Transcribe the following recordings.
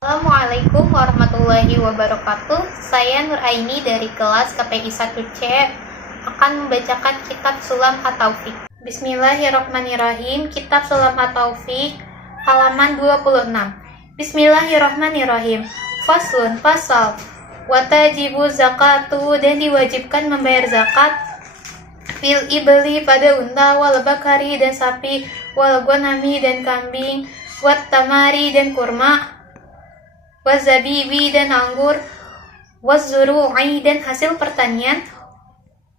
Assalamualaikum warahmatullahi wabarakatuh. Saya Nur Aini dari kelas KPI 1C akan membacakan kitab Sulam At-Taufik. Bismillahirrahmanirrahim. Kitab Sulam At-Taufik halaman 26. Bismillahirrahmanirrahim. Faslun, pasal. Watajibu zakatu, dan diwajibkan membayar zakat fil ibli pada unta, wal bakari dan sapi, wal ghanami dan kambing, wat tamari dan kurma, wazabibi dan anggur, wazuru'i dan hasil pertanian,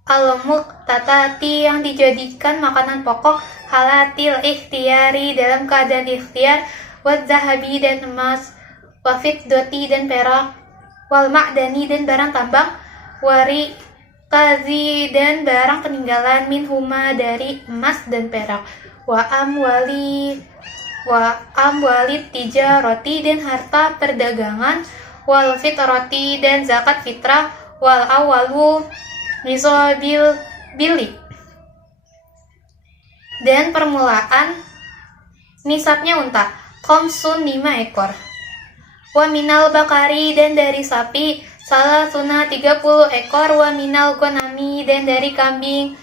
al-muqtatati yang dijadikan makanan pokok, halatil ikhtiyari dalam keadaan ikhtiar, wazahabi dan emas, wafiddati dan perak, wal ma'dani dan barang tambang, wari kazi dan barang peninggalan, minhuma dari emas dan perak, wa amwalit tijaroti dan harta perdagangan, wal fitrati dan zakat fitrah, wal awalu nisabil bili dan permulaan nisabnya unta, khamsun 5 ekor, wa minal bakari dan dari sapi, salasuna 30 ekor, wa minal ghanami dan dari kambing,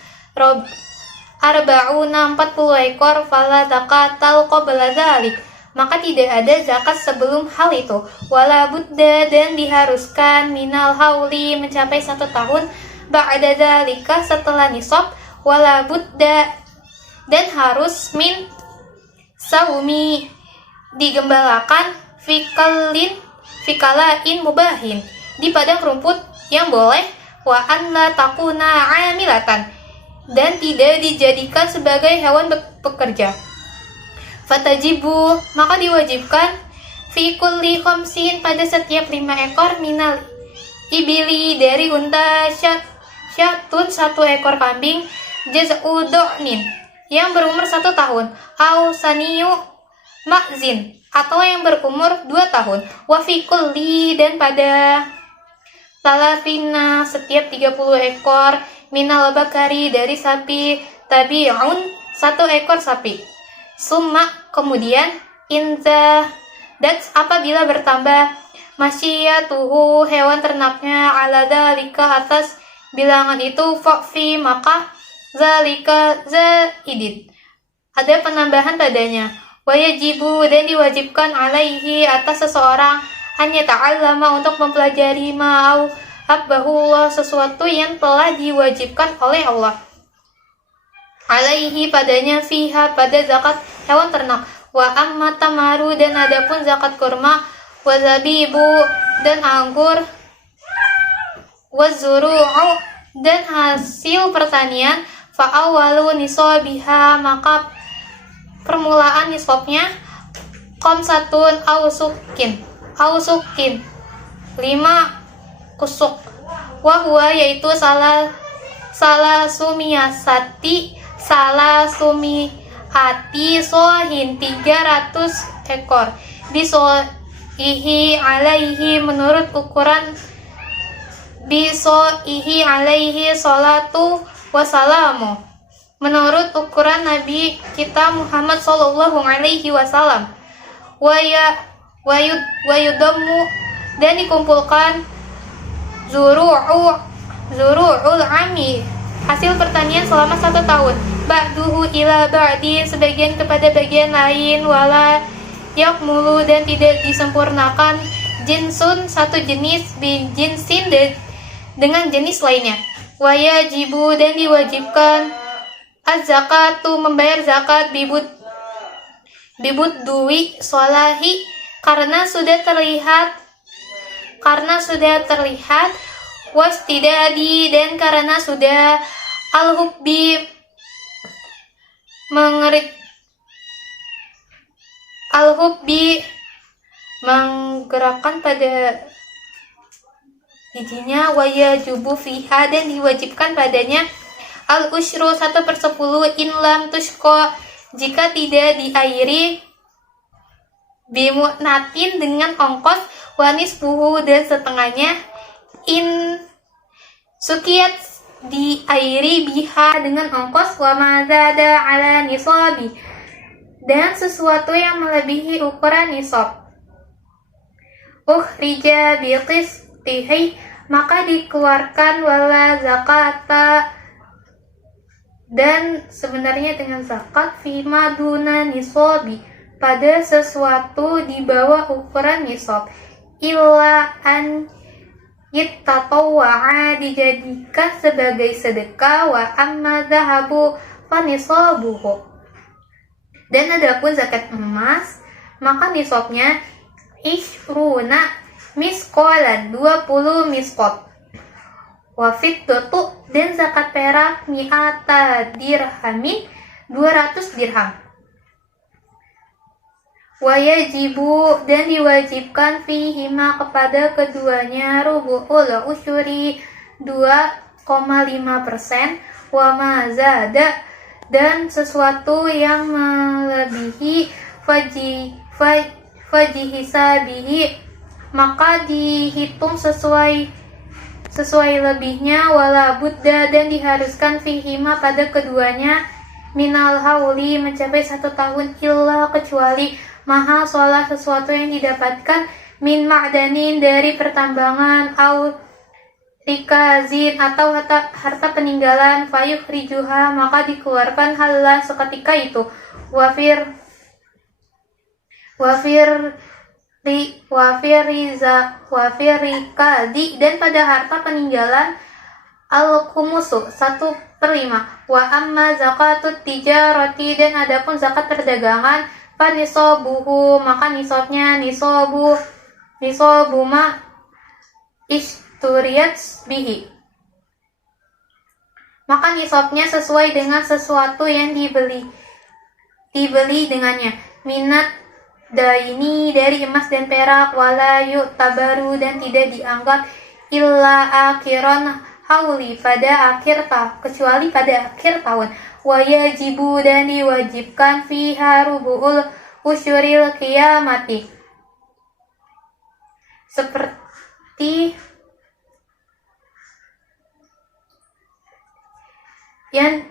arba'una 40 ekor, fala zakatal qabla dzalik, maka tidak ada zakat sebelum hal itu, wala budda dan diharuskan, minal hauli mencapai 1 tahun, ba'da dzalika setelah nisab, wala budda dan harus, min saumi digembalakan, fikalain mubahin di padang rumput yang boleh, wa an la takuna amilatan dan tidak dijadikan sebagai hewan pekerja. Fatajibu, maka diwajibkan, fi kulli khamsin pada setiap 5 ekor, minal ibili dari unta, syatun 1 ekor kambing, jaz'u do'nin yang berumur 1 tahun, au saniyu ma'zin atau yang berumur 2 tahun, wa fi kulli dan pada salafina setiap 30 ekor, minal bakari dari sapi, tabi'un 1 ekor sapi, summa kemudian, inza dan apabila bertambah, masyiyatuhu hewan ternaknya, ala dzalika atas bilangan itu, fa'fi maka zalika zaidin ada penambahan padanya, wayajibu dan diwajibkan, alaihi atas seseorang, hanya ta'allama untuk mempelajari, ma'au abbahullah sesuatu yang telah diwajibkan oleh Allah, alaihi padanya, fiha pada zakat hewan ternak, wa amma tamaru dan adapun zakat kurma, wa zabibu dan anggur, wa zuru'u dan hasil pertanian, fa awalu nisabiha maka permulaan nisabnya, khamsatun ausukin 5 kusuk, wahwa yaitu salah sumiyati sohin 300 ekor, bisoihi alaihi menurut ukuran, bisoihi alaihi salatu wassalamu menurut ukuran Nabi kita Muhammad sallallahu alaihi wasallam, wayudammu dan dikumpulkan, zuru'ul ami hasil pertanian selama 1 tahun, ba'duhu ila ba'din sebagian kepada bagian lain, wala yakmulu dan tidak disempurnakan, jinsun 1 jenis, bin jinsin dengan jenis lainnya, wayajibu dan diwajibkan, az-zakatu membayar zakat, bibut duwi solahi karena sudah terlihat, wastidadi dan karena sudah, al-hubbi menggerakkan pada bijinya, wayajubu fiha dan diwajibkan padanya, al-usyru 1/10, in lam tushko jika tidak diairi, bimu'natin dengan ongkos, wanis buhu dan setengahnya, in sukiyat diairi biha dengan ongkos, wa mazada ala nisabi dan sesuatu yang melebihi ukuran nisab, ukhrija biqistihi, maka dikeluarkan wala zakata, dan sebenarnya dengan zakat fima duna nisobi, pada sesuatu di bawah ukuran nisab, illa an yittatawa'a, dijadikan sebagai sedekah, wa amma zahabu fanisabuhu, dan adapun zakat emas maka nisabnya ishruna misqalan, 20 misqal, wa fiddatu, dan zakat perak mi'ata dirhamin, 200 dirham, wa yajibu, dan diwajibkan fihima, kepada keduanya, rubu'ul usyuri, 2,5%, wa mazada, dan sesuatu yang melebihi fajihisabihi, maka dihitung sesuai lebihnya, wala budda, dan diharuskan fihima, pada keduanya, minal hauli, mencapai 1 tahun, illa, kecuali maha sholat, sesuatu yang didapatkan, min ma'danin, dari pertambangan, au rikazin, atau harta peninggalan, fayukhrijuha, maka dikeluarkan halan, seketika itu, wafir rikadi, dan pada harta peninggalan, al-khumusu, 1/5, wa amma zakatut tijarati, dan adapun zakat perdagangan, fanisabuhu, maka nisabnya nisabu ma isturiyat bihi, maka nisabnya sesuai dengan sesuatu yang dibeli dengannya, minat daini, dari emas dan perak, wala yu'tabaru, dan tidak dianggap, illa akhiran hauli, pada akhir kecuali pada akhir tahun, wa yajibu, dan diwajibkan fiha rubu'ul usyuril qiyamati, seperti yang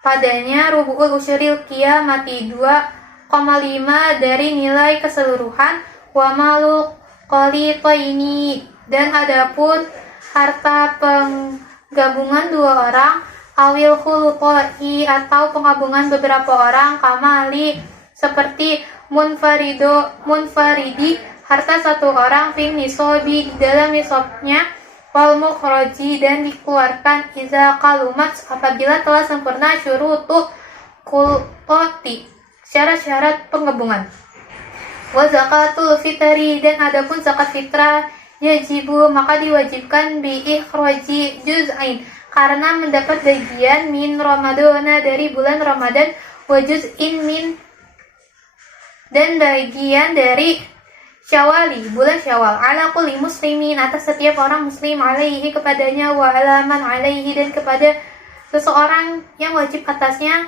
padanya rubu'ul usyuril qiyamati, 2,5 dari nilai keseluruhan, wa malu qalitaini, dan adapun harta penggabungan 2 orang, awil khuluqai, atau penggabungan beberapa orang, kamali, seperti munfaridi, harta 1 orang, fin nisobi, di dalam nisabnya, wal mukhraji, dan dikeluarkan, iza kalumat, apabila telah sempurna, syurutu kulqati, syarat-syarat penggabungan, wa zakatul fitri, dan adapun zakat fitrah, yajibu, maka diwajibkan, bi ikhraji juz'ain, karena mendapat bagian, min ramadana, dari bulan Ramadan, wa juz'in min, dan bagian dari syawali, bulan Syawal, ala kulli muslimin, atas setiap orang muslim, alaihi, kepadanya, wa alaman alaihi, dan kepada seseorang yang wajib atasnya,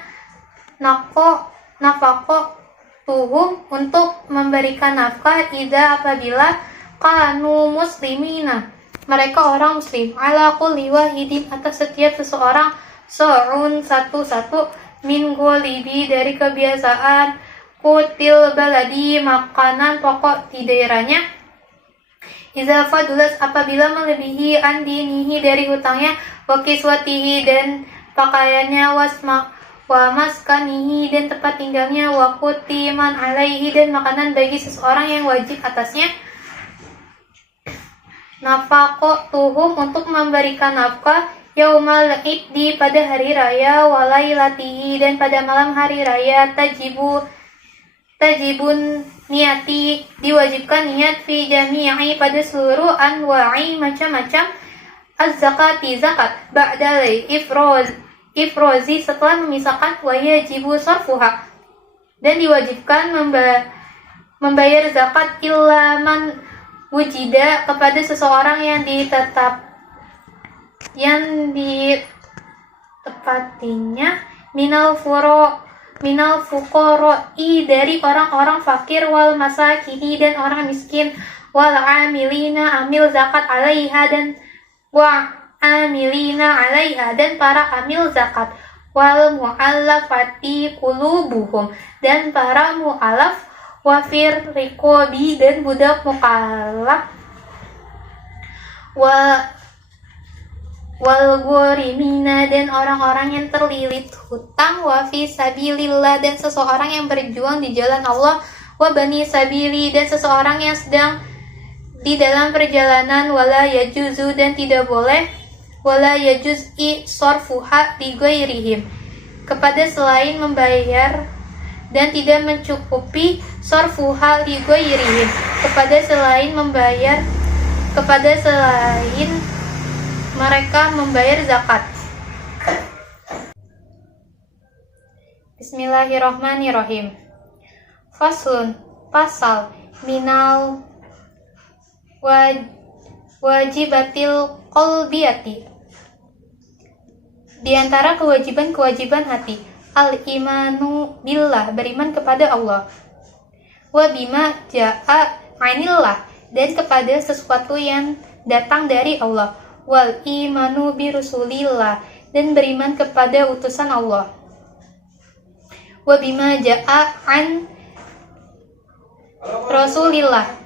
nafaqo tuhum, untuk memberikan nafkah, idza, apabila kanu muslimina, mereka orang muslim, ala kulli wahidin, atas setiap seseorang, so'un, 1 min golibi, dari kebiasaan kutil baladi, makanan pokok di daerahnya, iza fadulas, apabila melebihi andinihi, dari hutangnya, wa kiswatihi, dan pakaiannya, wa maskanihi, dan tempat tinggalnya, wa kutiman alaihi, dan makanan bagi seseorang yang wajib atasnya, nafaqo tuhum, untuk memberikan nafkah, yaumal iddi, pada hari raya, walailatihi, dan pada malam hari raya, tajibun niati, diwajibkan niat, fi jami'i, pada seluruh anwa'i, macam-macam, az-zakati, zakat, ba'dal ifrozi, setelah memisahkan, wa yajibu sarfuha, dan diwajibkan membayar zakat, illa man wujida, kepada seseorang yang ditepatinya, minal fuqara'i, dari orang-orang fakir, wal masakini, dan orang miskin, wal amilina, amil zakat alaiha, dan para amil zakat, wal mu'allafati qulubuhum, dan para mu'allaf wafir rikobi dan budak mukallaf, wal ghurimina dan orang-orang yang terlilit hutang, wa fi sabilillah dan seseorang yang berjuang di jalan Allah, wa bani sabili dan seseorang yang sedang di dalam perjalanan, wala yajuzu dan tidak boleh, wala yajuz'i sorfuha li ghairihim kepada selain membayar, dan tidak mencukupi sorfuha li ghairihim kepada selain membayar, kepada selain mereka membayar zakat. Bismillahirrahmanirrahim. Faslun, pasal, minal wajibatil qalbiyati, di antara kewajiban-kewajiban hati, al-imanu billah, beriman kepada Allah, wa bima ja'a anillah, dan kepada sesuatu yang datang dari Allah, wal imanu bi rusulillah, dan beriman kepada utusan Allah, wa bima ja'a an rasulillah,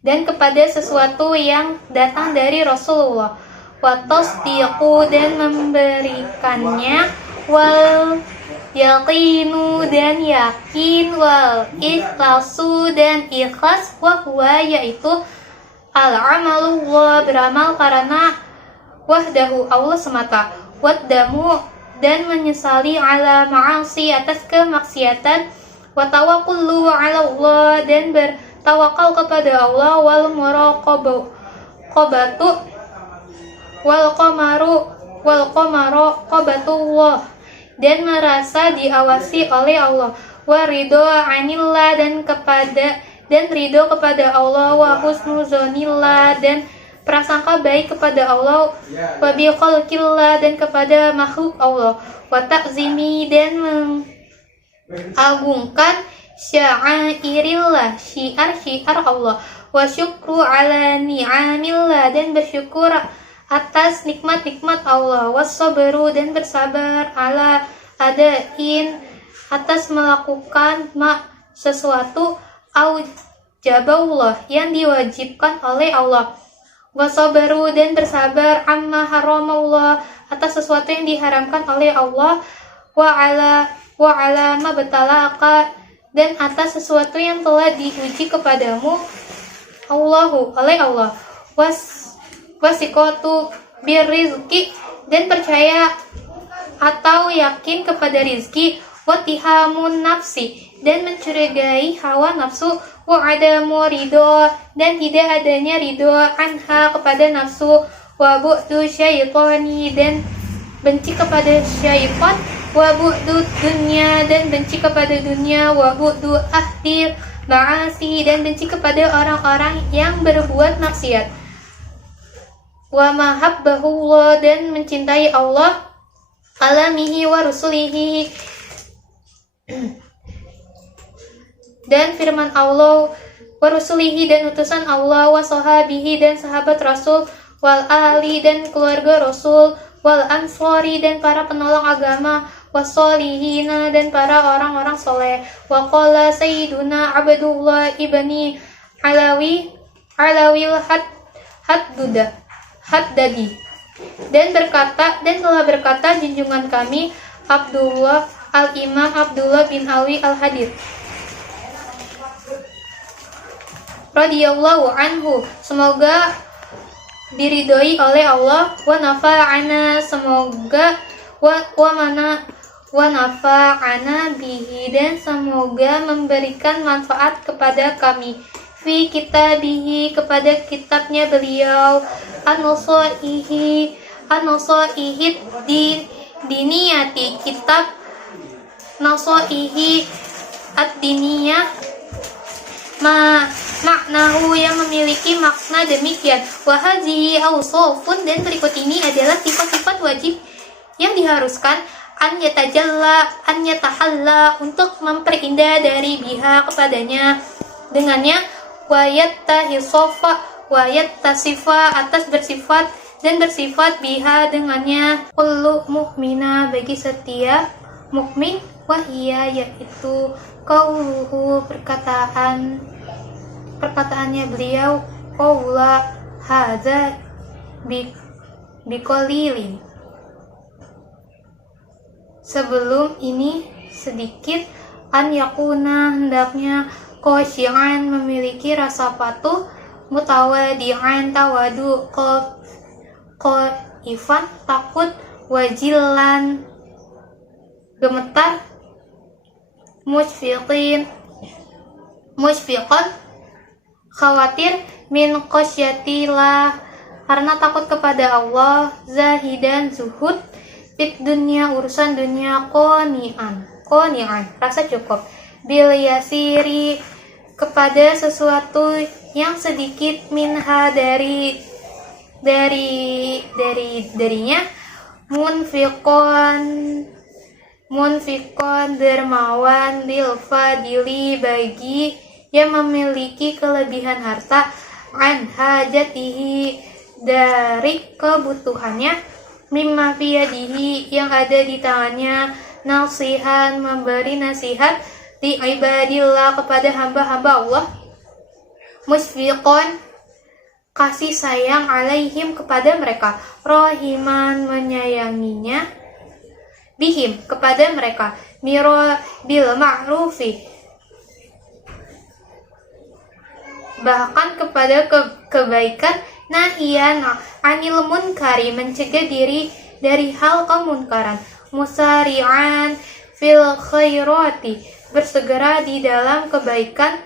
dan kepada sesuatu yang datang dari Rasulullah, wa tasdiqu, dan memberikannya, wal yaqinu, dan yakin, wal ikhlasu, dan ikhlas, wa huwa, yaitu al-amalullah, beramal karena wahdahu, Allah semata, waddamu, dan menyesali ala ma'asi, atas kemaksiatan, wa tawakkulu ala Allah, dan bertawakal kepada Allah, wal muraqabatu wal qabatullah, dan merasa diawasi oleh Allah, wa ridho anillah, dan ridho kepada Allah, wa husnuzonillah, dan prasangka baik kepada Allah, wa bi khalqillah, dan kepada makhluk Allah, wa ta'zimi, dan mengagungkan sya'airillah, syiar-syiar Allah, wa syukru ala ni'amillah, dan bersyukur atas nikmat-nikmat Allah, wa sabru, dan bersabar ala adain, atas melakukan sesuatu, au jaballah, yang diwajibkan oleh Allah, wa sabru, dan bersabar amma haramallah, atas sesuatu yang diharamkan oleh Allah, wa ala ma batalaka, dan atas sesuatu yang telah diuji kepadamu Allahu oleh Allah, wasiqatu birrizqi, dan percaya atau yakin kepada rizki, watihamun nafsi, dan mencurigai hawa nafsu, wa adamu ridho, dan tidak adanya ridho anha kepada nafsu, wa bu'du syaitani, dan benci kepada syaitan, wa bu'du dunya, dan benci kepada dunia, wa bu'du ahli ma'asi, dan benci kepada orang-orang yang berbuat maksiat, wa mahabbahullah, dan mencintai Allah, alamihi wa rusulihi, dan firman Allah, wa rusulihi, dan utusan Allah, wa sahabihi, dan sahabat Rasul, wal ahli, dan keluarga Rasul, wal ansori, dan para penolong agama, wasolihina, dan para orang-orang soleh, wa qala sayyiduna Abdullah ibni Alawil Haddadi, dan telah berkata junjungan kami Abdullah al-Imam Abdullah bin Alwi al-Hadid radhiyallahu anhu, semoga diridhoi oleh Allah, wa nafa'ana, semoga wa nafa'ana bihi, dan semoga memberikan manfaat kepada kami, fi kitabihi, kepada kitabnya beliau, an-nusaihi diniyati, kitab nasaihi ad-diniyah, maknahu, yang memiliki makna demikian, wa hadhihi awsafun, dan berikut ini adalah sifat-sifat wajib yang diharuskan, an yatahalla, untuk memperindah dari biha, kepadanya, dengannya, wa yattasifa, atas bersifat dan bersifat biha, dengannya, kullu mu'mina, bagi setiap mukmin, wahia, yaitu Qauluhu perkataannya beliau, qaula hadza biqalilin. Sebelum ini sedikit, an yakuna hendaknya khosyi'an memiliki rasa patuh, mutawadi'an tawadu, ifan takut, wajilan gemetar, musyfiqan khawatir, min khosyatillah karena takut kepada Allah, zahidan zuhud, fit dunia urusan dunia, qoni'an rasa cukup, bil yasiri kepada sesuatu yang sedikit, minha darinya, munfiqon dermawan, lil fadili bagi yang memiliki kelebihan harta, an hajatihi dari kebutuhannya, mimma fiyadihi yang ada di tangannya, nasihan memberi nasihat, di ibadillah kepada hamba-hamba Allah, musfiqon kasih sayang, alaihim kepada mereka, rohiman menyayanginya, bihim kepada mereka, miro bil ma'rufi bahkan kepada kebaikan, nahiyan anil munkari mencegah diri dari hal kemunkaran, musari'an fil khairati bersegera di dalam kebaikan,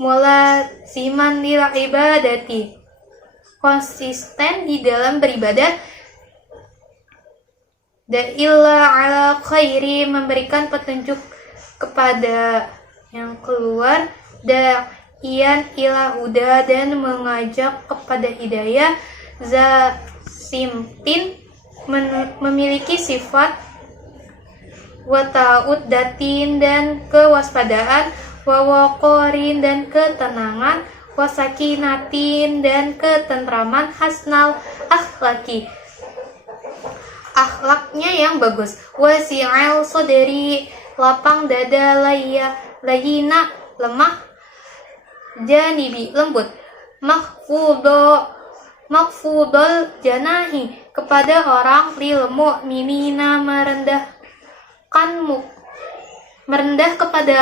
mulasiman lil ibadati konsisten di dalam beribadah, da'illa ala khairi memberikan petunjuk kepada yang keluar, da'iyan ila huda dan mengajak kepada hidayah, zasimtin memiliki sifat wata'uddatin dan kewaspadaan, wawaqorin dan ketenangan, wasakinatin dan ketentraman, hasnal akhlaki akhlaknya yang bagus, wasi'al soderi lapang dada, layina lemah, janibi lembut, makfudol janahi kepada orang, lil mu'minina merendah kepada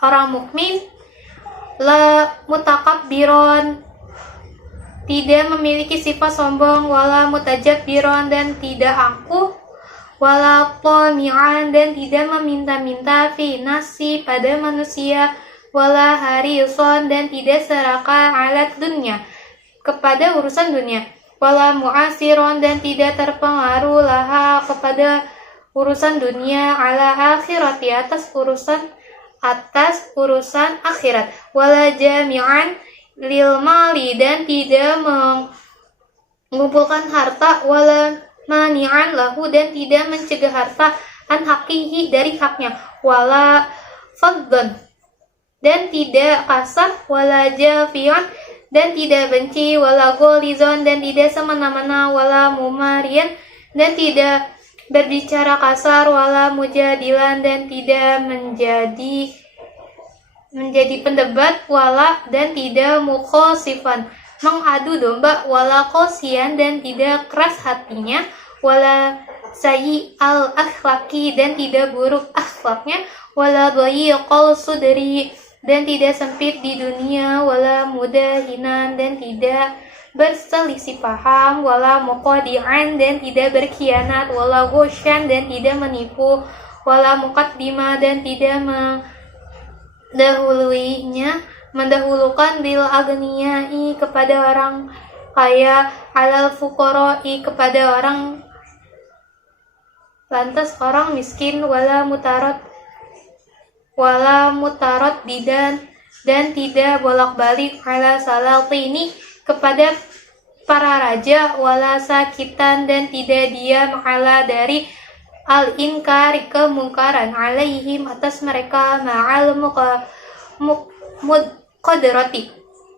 orang mukmin, la mutakabbiron tidak memiliki sifat sombong, wala mutajabbiron dan tidak angkuh, wala qami'an dan tidak meminta-minta, fi nasi pada manusia, wala harison dan tidak serakah, alat dunia kepada urusan dunia, wala mu'asiron dan tidak terpengaruh, laha kepada urusan dunia, ala akhirati atas urusan akhirat, wala jami'an lil mali dan tidak mengumpulkan harta, wala mani'an lahu dan tidak mencegah harta, an haqihi dari haknya, wala faddan dan tidak kasar, wala jafian dan tidak benci, wala golizon dan tidak semena-mena, wala mumarian dan tidak berbicara kasar, wala mujadilan dan tidak menjadi pendebat, wala dan tidak mukhosifan mengadu domba, wala qosian dan tidak keras hatinya, wala sayyi al akhlaki dan tidak buruk akhlaknya, wala dhayiqal sudri dan tidak sempit di dunia, wala mudahinan dan tidak berselisih paham, wala muqadi'an dan tidak berkhianat, wala ghusyan dan tidak menipu, wala muqaddima dan tidak mendahulukan bil agniyai kepada orang kaya, alal fuqara'i kepada orang lantas orang miskin, wala mutarad didan dan tidak bolak-balik, ala salatini kepada para raja, wala sakitan dan tidak diam, ala dari al-inkari kemungkaran, alaihim atas mereka, ma'al muqadrati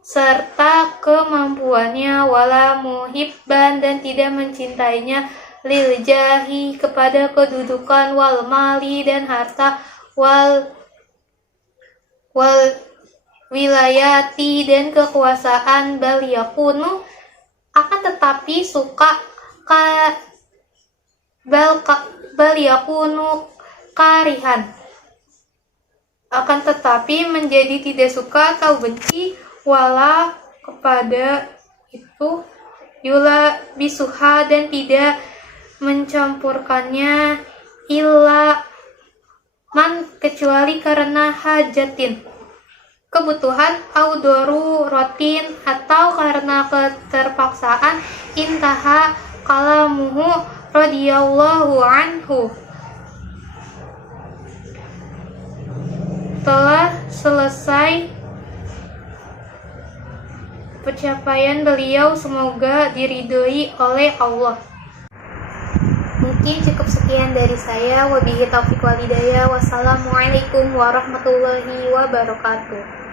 serta kemampuannya, wala muhibban dan tidak mencintainya, lil jahi kepada kedudukan, wal mali dan harta, wal wal wilayati dan kekuasaan, bal yakunu akan tetapi suka bal yakunu karihan akan tetapi menjadi tidak suka atau benci, wala kepada itu, yula bisuha dan tidak mencampurkannya, illa man kecuali karena hajatin kebutuhan, au rotin atau karena keterpaksaan, intaha kalamuhu radhiyallahu anhu telah selesai pencapaian beliau, semoga diridhoi oleh Allah. Mungkin cukup sekian dari saya. Wabillahi taufiq wal hidayah. Wassalamualaikum warahmatullahi wabarakatuh.